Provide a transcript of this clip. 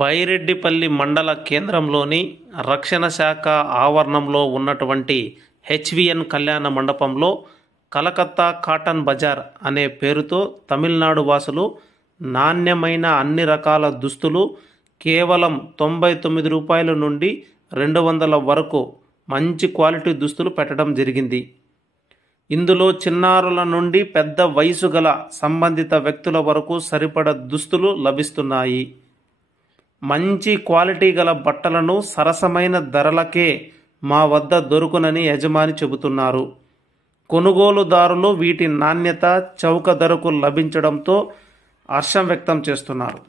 బైరెడ్డిపల్లి మండల కేంద్రంలోని రక్షణ శాఖ ఆవరణంలో ఉన్నటువంటి హెచ్విఎన్ కళ్యాణ మండపంలో కలకత్తా కాటన్ బజార్ అనే పేరుతో తమిళనాడు వాసులు నాణ్యమైన అన్ని రకాల దుస్తులు కేవలం 99 రూపాయల నుండి 200 వరకు మంచి క్వాలిటీ దుస్తులు పెట్టడం జరిగింది. ఇందులో చిన్నారుల నుండి పెద్ద వయసు గల సంబంధిత వ్యక్తుల వరకు సరిపడ దుస్తులు లభిస్తున్నాయి. మంచి క్వాలిటీ గల బట్టలను సరసమైన ధరలకే మా వద్ద దొరుకునని యజమాని చెబుతున్నారు. కొనుగోలుదారులు వీటి నాణ్యత చౌక ధరకు లభించడంతో హర్షం వ్యక్తం చేస్తున్నారు.